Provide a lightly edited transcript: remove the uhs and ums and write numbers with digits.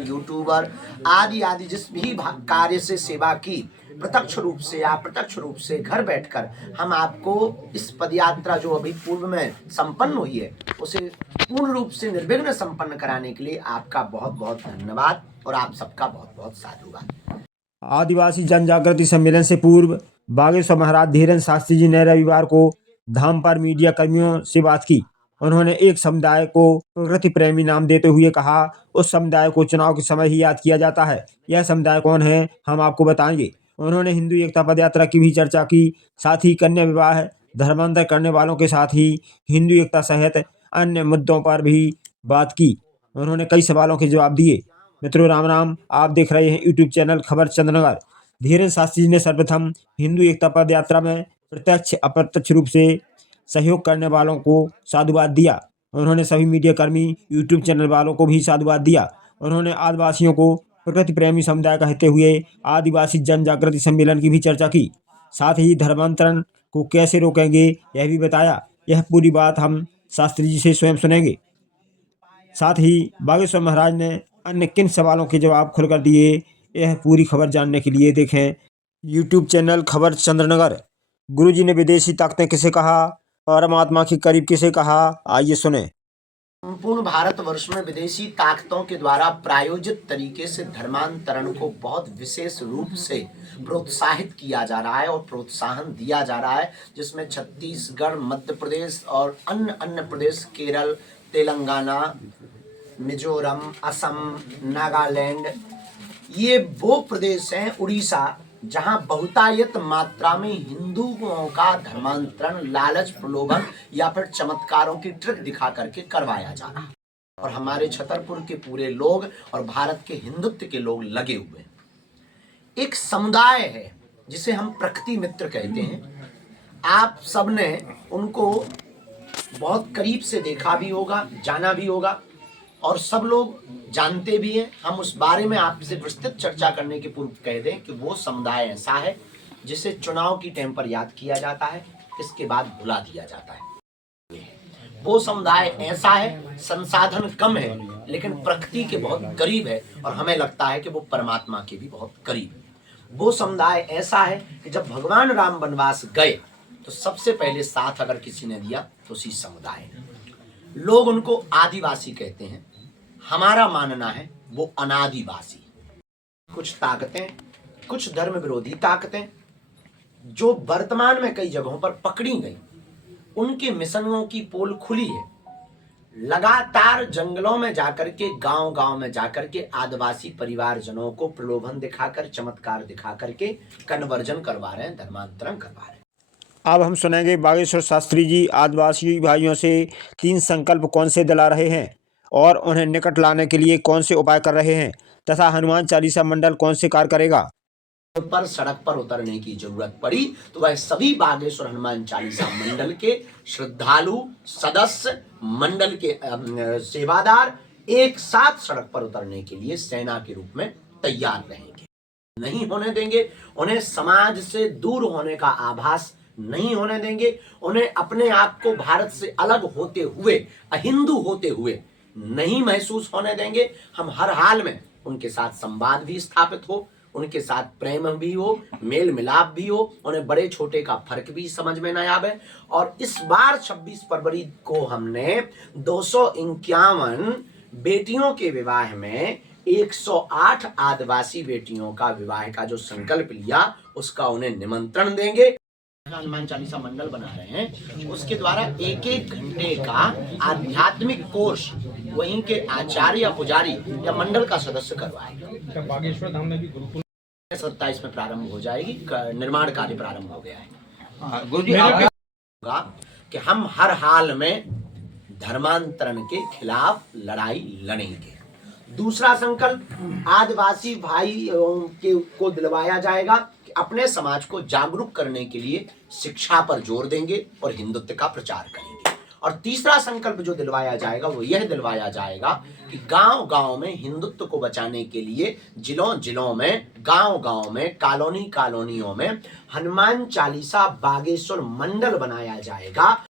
YouTuber आदि आदि जिस भी कार्य से सेवा की, प्रत्यक्ष रूप से या अप्रत्यक्ष रूप से घर बैठकर हम आपको इस पदयात्रा जो अभी पूर्व में संपन्न हुई है उसे पूर्ण रूप से निर्विघ्न संपन्न कराने के लिए आपका बहुत बहुत धन्यवाद और आप सबका बहुत बहुत साधुवाद। आदिवासी जन जागृति सम्मेलन से पूर्व बागेश्वर महाराज धीरेन्द्र शास्त्री जी ने रविवार को धाम पर मीडिया कर्मियों से बात की। उन्होंने एक समुदाय को प्रकृति प्रेमी नाम देते हुए कहा, उस समुदाय को चुनाव के समय ही याद किया जाता है। यह समुदाय कौन है, हम आपको बताएंगे। उन्होंने हिंदू एकता पदयात्रा की भी चर्चा की, साथ ही कन्या विवाह, धर्मांतर करने वालों के साथ ही हिंदू एकता सहित अन्य मुद्दों पर भी बात की। उन्होंने कई सवालों के जवाब दिए। मित्रों राम राम, आप देख रहे हैं यूट्यूब चैनल खबर चंद्रनगर। धीरेन्द्र शास्त्री जी ने सर्वप्रथम हिंदू एकता पद यात्रा में प्रत्यक्ष अप्रत्यक्ष रूप से सहयोग करने वालों को साधुवाद दिया। उन्होंने सभी मीडिया कर्मी, यूट्यूब चैनल वालों को भी साधुवाद दिया। उन्होंने आदिवासियों को प्रकृति प्रेमी समुदाय कहते हुए आदिवासी जन जागृति सम्मेलन की भी चर्चा की। साथ ही धर्मांतरण को कैसे रोकेंगे यह भी बताया। यह पूरी बात हम शास्त्री जी से स्वयं सुनेंगे। साथ ही बागेश्वर महाराज ने अन्य किन सवालों के जवाब खुलकर दिए, यह पूरी खबर जानने के लिए देखें यूट्यूब चैनल खबर चंद्रनगर। गुरुजी ने विदेशी ताकतें किसे कहा, परमात्मा के करीब किसे कहा, आइए सुने। संपूर्ण भारतवर्ष में विदेशी ताकतों के द्वारा प्रायोजित तरीके से धर्मांतरण को बहुत विशेष रूप से प्रोत्साहित किया जा रहा है और प्रोत्साहन दिया जा रहा है, जिसमें छत्तीसगढ़, मध्य प्रदेश और अन्य प्रदेश, केरल, तेलंगाना, मिजोरम, असम, नागालैंड, ये वो प्रदेश हैं, उड़ीसा, जहां बहुतायत मात्रा में हिंदुओं का धर्मांतरण लालच, प्रलोभन या फिर चमत्कारों की ट्रिक दिखा करके करवाया जा रहा है। और हमारे छतरपुर के पूरे लोग और भारत के हिंदुत्व के लोग लगे हुए हैं। एक समुदाय है जिसे हम प्रकृति मित्र कहते हैं। आप सबने उनको बहुत करीब से देखा भी होगा, जाना भी होगा और सब लोग जानते भी हैं। हम उस बारे में आपसे विस्तृत चर्चा करने के पूर्व कह दें कि वो समुदाय ऐसा है जिसे चुनाव की टाइम पर याद किया जाता है, इसके बाद भुला दिया जाता है। वो समुदाय ऐसा है, संसाधन कम है लेकिन प्रकृति के बहुत करीब है और हमें लगता है कि वो परमात्मा के भी बहुत करीब है। वो समुदाय ऐसा है कि जब भगवान राम वनवास गए तो सबसे पहले साथ अगर किसी ने दिया तो उसी समुदाय ने। लोग उनको आदिवासी कहते हैं, हमारा मानना है वो अनादिवासी। कुछ ताकतें, कुछ धर्म विरोधी ताकतें जो वर्तमान में कई जगहों पर पकड़ी गई, उनके मिशनों की पोल खुली है। लगातार जंगलों में जाकर के, गांव-गांव में जाकर के आदिवासी परिवारजनों को प्रलोभन दिखाकर, चमत्कार दिखा करके कन्वर्जन करवा रहे हैं, धर्मांतरण करवा रहे हैं। अब हम सुनेंगे बागेश्वर शास्त्री जी आदिवासी भाइयों से 3 संकल्प कौन से दिला रहे हैं और उन्हें निकट लाने के लिए कौन से उपाय कर रहे हैं, तथा हनुमान चालीसा मंडल कौन से कार्य करेगा। पर सड़क पर उतरने की जरूरत पड़ी तो वह सभी बागेश्वर हनुमान चालीसा मंडल के श्रद्धालु, सदस्य, मंडल के सेवादार एक साथ सड़क पर उतरने के लिए सेना के रूप में तैयार रहेंगे। नहीं होने देंगे, उन्हें समाज से दूर होने का आभास नहीं होने देंगे, उन्हें अपने आप को भारत से अलग होते हुए, अहिंदू होते हुए नहीं महसूस होने देंगे। हम हर हाल में उनके साथ संवाद भी स्थापित हो, उनके साथ प्रेम भी हो, मेल मिलाप भी हो, उन्हें बड़े छोटे का फर्क भी समझ में न आवे। और इस बार 26 फरवरी को हमने 251 बेटियों के विवाह में 108 आदिवासी बेटियों का विवाह का जो संकल्प लिया, उसका उन्हें निमंत्रण देंगे। हनुमान चालीसा मंडल बना रहे हैं, उसके द्वारा 1-1 घंटे का आध्यात्मिक कोर्स वहीं के आचार्य या पुजारी या मंडल का सदस्य करवाएगा। बागेश्वर धाम में भी गुरुकुल 27 में प्रारंभ हो जाएगी, निर्माण कार्य प्रारंभ हो गया है। गुरुजी होगा कि हम हर हाल में धर्मांतरण के खिलाफ लड़ाई लड़ेंगे। दूसरा संकल्प आदिवासी भाइयों को दिलवाया जाएगा कि अपने समाज को जागरूक करने के लिए शिक्षा पर जोर देंगे और हिंदुत्व का प्रचार करेंगे। और तीसरा संकल्प जो दिलवाया जाएगा वो यह दिलवाया जाएगा कि गांव-गांव में हिंदुत्व को बचाने के लिए, जिलों-जिलों में, गांव-गांव में, कॉलोनियों में हनुमान चालीसा बागेश्वर मंडल बनाया जाएगा।